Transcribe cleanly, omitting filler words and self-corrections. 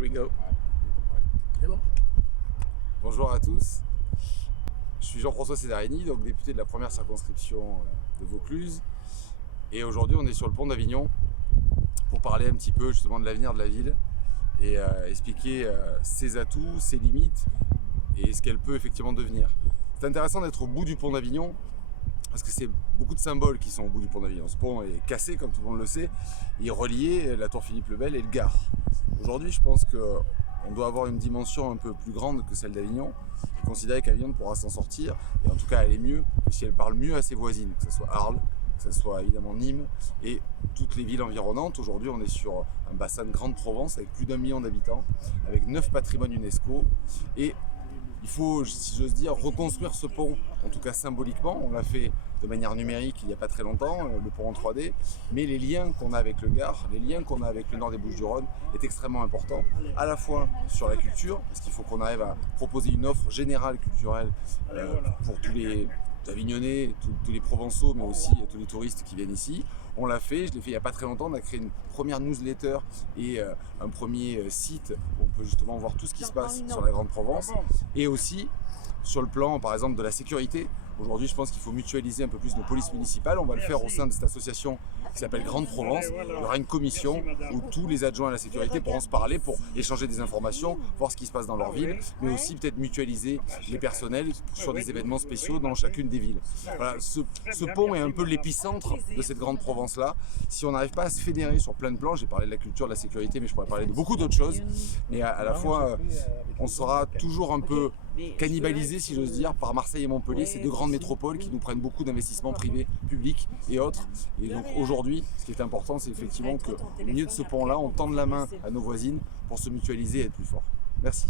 Here we go. C'est bon. Bonjour à tous, je suis Jean-François Césarini, donc député de la première circonscription de Vaucluse. Et aujourd'hui on est sur le pont d'Avignon pour parler un petit peu justement de l'avenir de la ville et expliquer ses atouts, ses limites et ce qu'elle peut effectivement devenir. C'est intéressant d'être au bout du pont d'Avignon parce que c'est beaucoup de symboles qui sont au bout du pont d'Avignon. Ce pont est cassé comme tout le monde le sait, il reliait la tour Philippe le Bel et le Gard. Aujourd'hui je pense qu'on doit avoir une dimension un peu plus grande que celle d'Avignon et considérer qu'Avignon pourra s'en sortir et en tout cas aller mieux que si elle parle mieux à ses voisines, que ce soit Arles, que ce soit évidemment Nîmes et toutes les villes environnantes. Aujourd'hui on est sur un bassin de Grande Provence avec plus d'1 million d'habitants, avec 9 patrimoines UNESCO et il faut, si j'ose dire, reconstruire ce pont, en tout cas symboliquement. On l'a fait de manière numérique il n'y a pas très longtemps, le pont en 3D, mais les liens qu'on a avec le Gard, les liens qu'on a avec le nord des Bouches-du-Rhône est extrêmement important, à la fois sur la culture, parce qu'il faut qu'on arrive à proposer une offre générale culturelle pour tous les Avignonnais, tous les Provençaux, mais aussi tous les touristes qui viennent ici. On l'a fait, je l'ai fait il n'y a pas très longtemps, on a créé une première newsletter et un premier site où on peut justement voir tout ce qui se passe sur la Grande Provence et aussi sur le plan par exemple de la sécurité. Aujourd'hui je pense qu'il faut mutualiser un peu plus nos polices municipales, on va le faire au sein de cette association qui s'appelle Grande Provence. Il y aura une commission où tous les adjoints à la sécurité pourront se parler pour échanger des informations, voir ce qui se passe dans leur ville, mais aussi peut-être mutualiser les personnels sur des événements spéciaux dans chacune des villes. Voilà, ce pont est un peu l'épicentre de cette Grande Provence-là. Si on n'arrive pas à se fédérer sur plein de plans, j'ai parlé de la culture, de la sécurité, mais je pourrais parler de beaucoup d'autres choses, mais à la fois on sera toujours un peu cannibalisé, si j'ose dire, par Marseille et Montpellier, ces deux grandes métropoles qui nous prennent beaucoup d'investissements privés, publics et autres. Et donc aujourd'hui, ce qui est important, c'est effectivement qu'au milieu de ce pont-là, on tende la main à nos voisines pour se mutualiser et être plus fort. Merci.